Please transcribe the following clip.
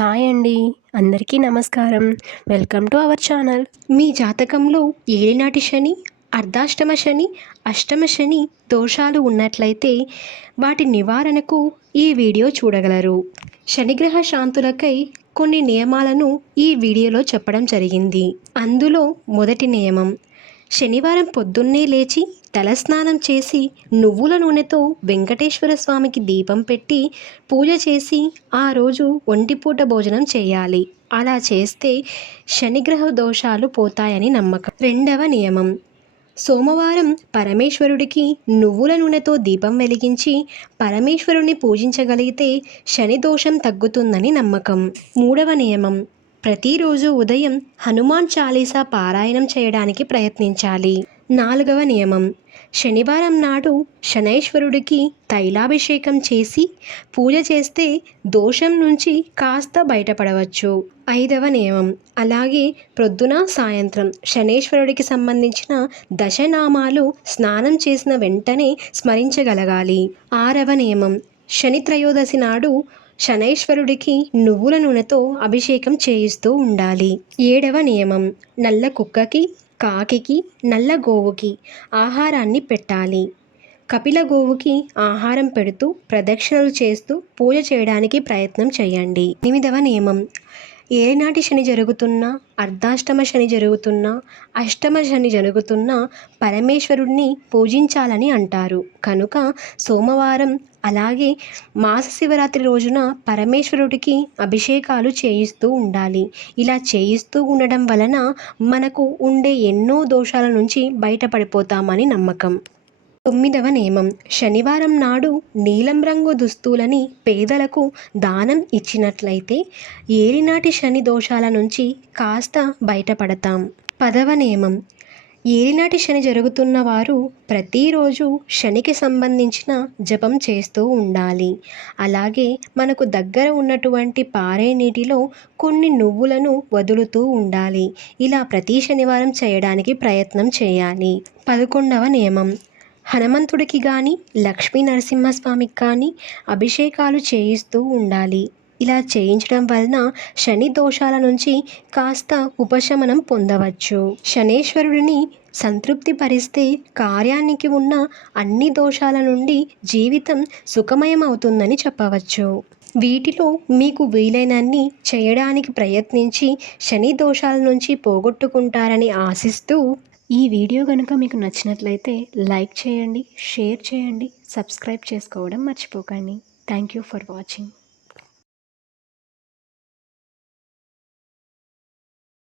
Hi అండి. అందరికీ నమస్కారం. Welcome to our channel. మీ జాతకంలో ఏలినాటి శని, అర్ధాష్టమ శని, అష్టమ శని దోషాలు ఉన్నట్లయితే వాటి నివారణకు ఈ వీడియో చూడగలరు. శనిగ్రహ శాంతులకై కొన్ని నియమాలను ఈ వీడియోలో చెప్పడం జరిగింది. అందులో మొదటి నియమం, శనివారం పొద్దున్నే లేచి తలస్నానం చేసి నువ్వుల నూనెతో వెంకటేశ్వర స్వామికి దీపం పెట్టి పూజ చేసి ఆ రోజు ఒంటిపూట భోజనం చేయాలి. అలా చేస్తే శనిగ్రహ దోషాలు పోతాయని నమ్మకం. రెండవ నియమం, సోమవారం పరమేశ్వరుడికి నువ్వుల నూనెతో దీపం వెలిగించి పరమేశ్వరుని పూజించగలిగితే శని దోషం తగ్గుతుందని నమ్మకం. మూడవ నియమం, ప్రతిరోజు ఉదయం హనుమాన్ చాలీసా పారాయణం చేయడానికి ప్రయత్నించాలి. నాలుగవ నియమం, శనివారం నాడు శనైశ్వరుడికి తైలాభిషేకం చేసి పూజ చేస్తే దోషం నుంచి కాస్త బయటపడవచ్చు. ఐదవ నియమం, అలాగే ప్రొద్దున సాయంత్రం శనైశ్వరుడికి సంబంధించిన దశనామాలు స్నానం చేసిన వెంటనే స్మరించగలగాలి. ఆరవ నియమం, శని త్రయోదశి నాడు శనైశ్వరుడికి నువ్వుల నూనెతో అభిషేకం చేయిస్తూ ఉండాలి. ఏడవ నియమం, నల్ల కుక్కకి, కాకికి, నల్ల గోవుకి ఆహారాన్ని పెట్టాలి. కపిల గోవుకి ఆహారం పెడుతూ ప్రదక్షిణలు చేస్తూ పూజ చేయడానికి ప్రయత్నం చేయండి. ఎనిమిదవ నియమం, ఏలినాటి శని జరుగుతున్నా, అర్ధాష్టమ శని జరుగుతున్నా, అష్టమ శని జరుగుతున్నా పరమేశ్వరుడిని పూజించాలని అంటారు. కనుక సోమవారం అలాగే మాస శివరాత్రి రోజున పరమేశ్వరుడికి అభిషేకాలు చేయిస్తూ ఉండాలి. ఇలా చేయిస్తూ ఉండడం వలన మనకు ఉండే ఎన్నో దోషాల నుంచి బయటపడిపోతామని నమ్మకం. తొమ్మిదవ నియమం, శనివారం నాడు నీలం రంగు దుస్తులని పేదలకు దానం ఇచ్చినట్లయితే ఏలినాటి శని దోషాల నుంచి కాస్త బయటపడతాం. పదవ నియమం, ఏలినాటి శని జరుగుతున్న వారు ప్రతిరోజు శనికి సంబంధించిన జపం చేస్తూ ఉండాలి. అలాగే మనకు దగ్గర ఉన్నటువంటి పారే నీటిలో కొన్ని నువ్వులను వదులుతూ ఉండాలి. ఇలా ప్రతి శనివారం చేయడానికి ప్రయత్నం చేయాలి. 11వ నియమం, హనుమంతుడికి కానీ లక్ష్మీ నరసింహస్వామికి కానీ అభిషేకాలు చేయిస్తూ ఉండాలి. ఇలా చేయించడం వలన శని దోషాల నుంచి కాస్త ఉపశమనం పొందవచ్చు. శనేశ్వరుడిని సంతృప్తి పరిస్తే కార్యానికి ఉన్న అన్ని దోషాల నుండి జీవితం సుఖమయం అవుతుందని చెప్పవచ్చు. వీటిలో మీకు వీలైనన్ని చేయడానికి ప్రయత్నించి శని దోషాల నుంచి పోగొట్టుకుంటారని ఆశిస్తూ, ఈ వీడియో కనుక మీకు నచ్చినట్లయితే లైక్ చేయండి, షేర్ చేయండి, సబ్స్క్రైబ్ చేసుకోవడం మర్చిపోకండి. Thank you for watching.